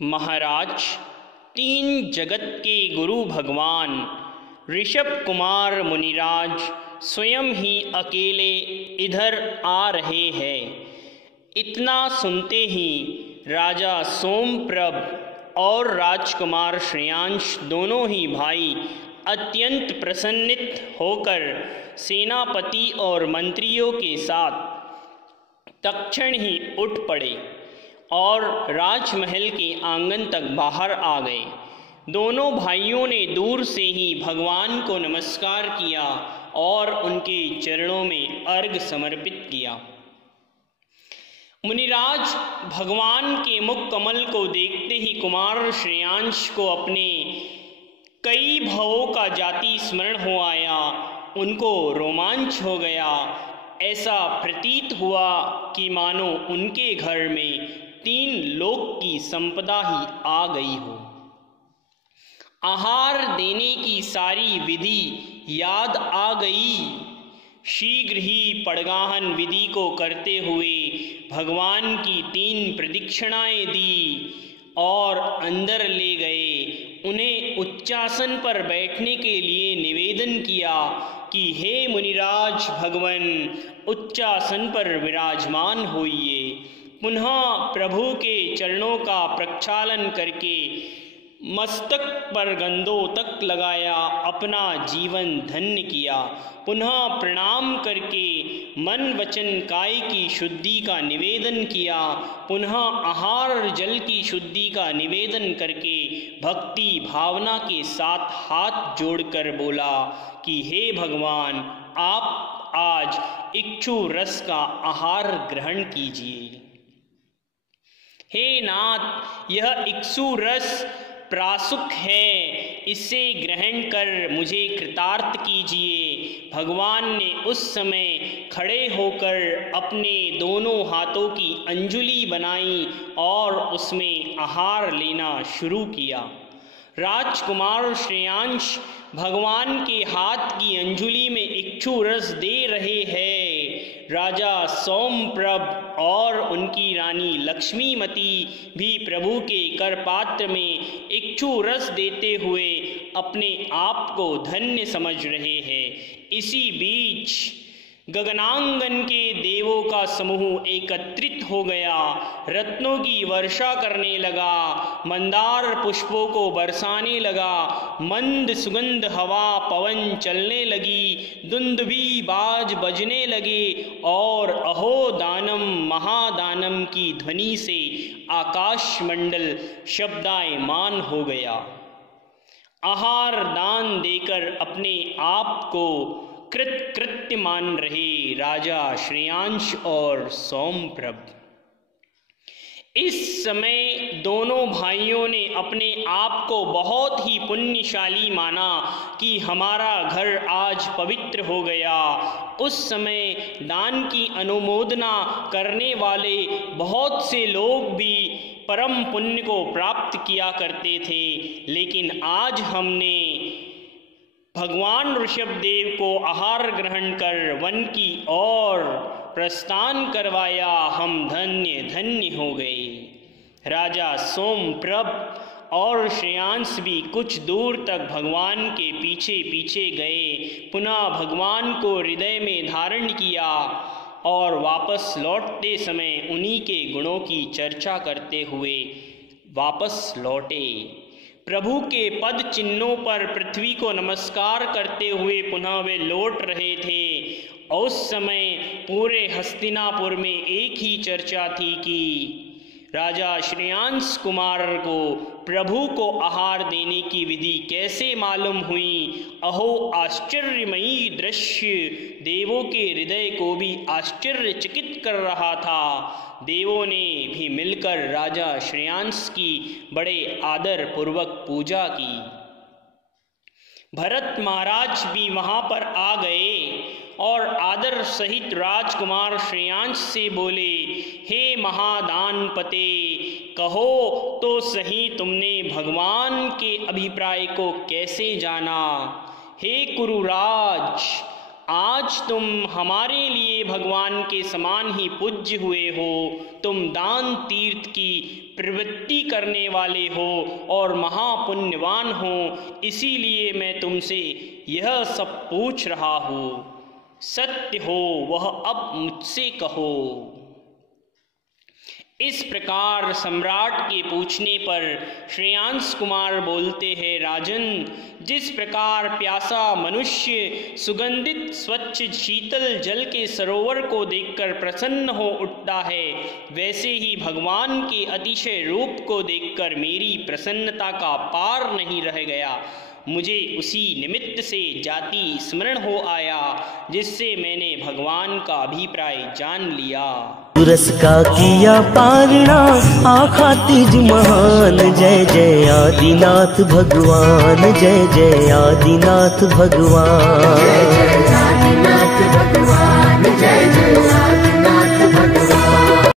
महाराज, तीन जगत के गुरु भगवान ऋषभ कुमार मुनिराज स्वयं ही अकेले इधर आ रहे हैं। इतना सुनते ही राजा सोमप्रभ और राजकुमार श्रेयांश दोनों ही भाई अत्यंत प्रसन्नित होकर सेनापति और मंत्रियों के साथ तत्क्षण ही उठ पड़े और राजमहल के आंगन तक बाहर आ गए। दोनों भाइयों ने दूर से ही भगवान को नमस्कार किया और उनके चरणों में अर्घ समर्पित किया। मुनिराज भगवान के मुख कमल को देखते ही कुमार श्रेयांश को अपने कई भवों का जाति स्मरण हो आया। उनको रोमांच हो गया। ऐसा प्रतीत हुआ कि मानो उनके घर में तीन लोक की संपदा ही आ गई हो। आहार देने की सारी विधि याद आ गई। शीघ्र ही पड़गाहन विधि को करते हुए भगवान की तीन प्रदक्षिणाएं दी और अंदर ले गए। उन्हें उच्चासन पर बैठने के लिए निवेदन किया कि हे मुनिराज भगवन, उच्चासन पर विराजमान होइए। पुनः प्रभु के चरणों का प्रक्षालन करके मस्तक पर गंधों तक लगाया, अपना जीवन धन्य किया। पुनः प्रणाम करके मन वचन काय की शुद्धि का निवेदन किया। पुनः आहार जल की शुद्धि का निवेदन करके भक्ति भावना के साथ हाथ जोड़कर बोला कि हे भगवान, आप आज इक्षु रस का आहार ग्रहण कीजिए। हे नाथ, यह इक्षु रस प्रासुक है, इसे ग्रहण कर मुझे कृतार्थ कीजिए। भगवान ने उस समय खड़े होकर अपने दोनों हाथों की अंजुलि बनाई और उसमें आहार लेना शुरू किया। राजकुमार श्रेयांश भगवान के हाथ की अंजुलि में इक्षु रस दे रहे हैं। राजा सोमप्रभ और उनकी रानी लक्ष्मीमती भी प्रभु के करपात्र में इक्षु रस देते हुए अपने आप को धन्य समझ रहे हैं। इसी बीच गगनांगन के देवों का समूह एकत्रित हो गया, रत्नों की वर्षा करने लगा, मंदार पुष्पों को बरसाने लगा, मंद सुगंध हवा पवन चलने लगी, दुंदुभी बाज बजने लगे और अहो दानम महादानम की ध्वनि से आकाश मंडल शब्दायमान हो गया। आहार दान देकर अपने आप को कृत्य मान रहे राजा श्रेयांश और सोमप्रभ। इस समय दोनों भाइयों ने अपने आप को बहुत ही पुण्यशाली माना कि हमारा घर आज पवित्र हो गया। उस समय दान की अनुमोदना करने वाले बहुत से लोग भी परम पुण्य को प्राप्त किया करते थे, लेकिन आज हमने भगवान ऋषभ देव को आहार ग्रहण कर वन की ओर प्रस्थान करवाया। हम धन्य धन्य हो गए। राजा सोमप्रभ और श्रेयांश भी कुछ दूर तक भगवान के पीछे पीछे गए। पुनः भगवान को हृदय में धारण किया और वापस लौटते समय उन्हीं के गुणों की चर्चा करते हुए वापस लौटे। प्रभु के पद चिन्हों पर पृथ्वी को नमस्कार करते हुए पुनः वे लौट रहे थे। उस समय पूरे हस्तिनापुर में एक ही चर्चा थी कि राजा श्रेयांश कुमार को प्रभु को आहार देने की विधि कैसे मालूम हुई। अहो आश्चर्यमयी दृश्य देवों के हृदय को भी आश्चर्यचकित कर रहा था। देवों ने भी मिलकर राजा श्रेयांश की बड़े आदर पूर्वक पूजा की। भरत महाराज भी वहां पर आ गए और आदर सहित राजकुमार श्रेयांश से बोले, हे महादान पते, कहो तो सही तुमने भगवान के अभिप्राय को कैसे जाना। हे कुरुराज, आज तुम हमारे लिए भगवान के समान ही पूज्य हुए हो। तुम दान तीर्थ की प्रवृत्ति करने वाले हो और महापुण्यवान हो, इसीलिए मैं तुमसे यह सब पूछ रहा हूँ। सत्य हो वह अब मुझसे कहो। इस प्रकार सम्राट के पूछने पर श्रेयांश कुमार बोलते हैं, राजन, जिस प्रकार प्यासा मनुष्य सुगंधित स्वच्छ शीतल जल के सरोवर को देखकर प्रसन्न हो उठता है, वैसे ही भगवान के अतिशय रूप को देखकर मेरी प्रसन्नता का पार नहीं रह गया। मुझे उसी निमित्त से जाति स्मरण हो आया, जिससे मैंने भगवान का अभिप्राय जान लिया। रस का किया पारणा आखा तिज महान, जय जय आदिनाथ भगवान, जय जय आदिनाथ भगवान, जय जय आदिनाथ भगवान, जय जय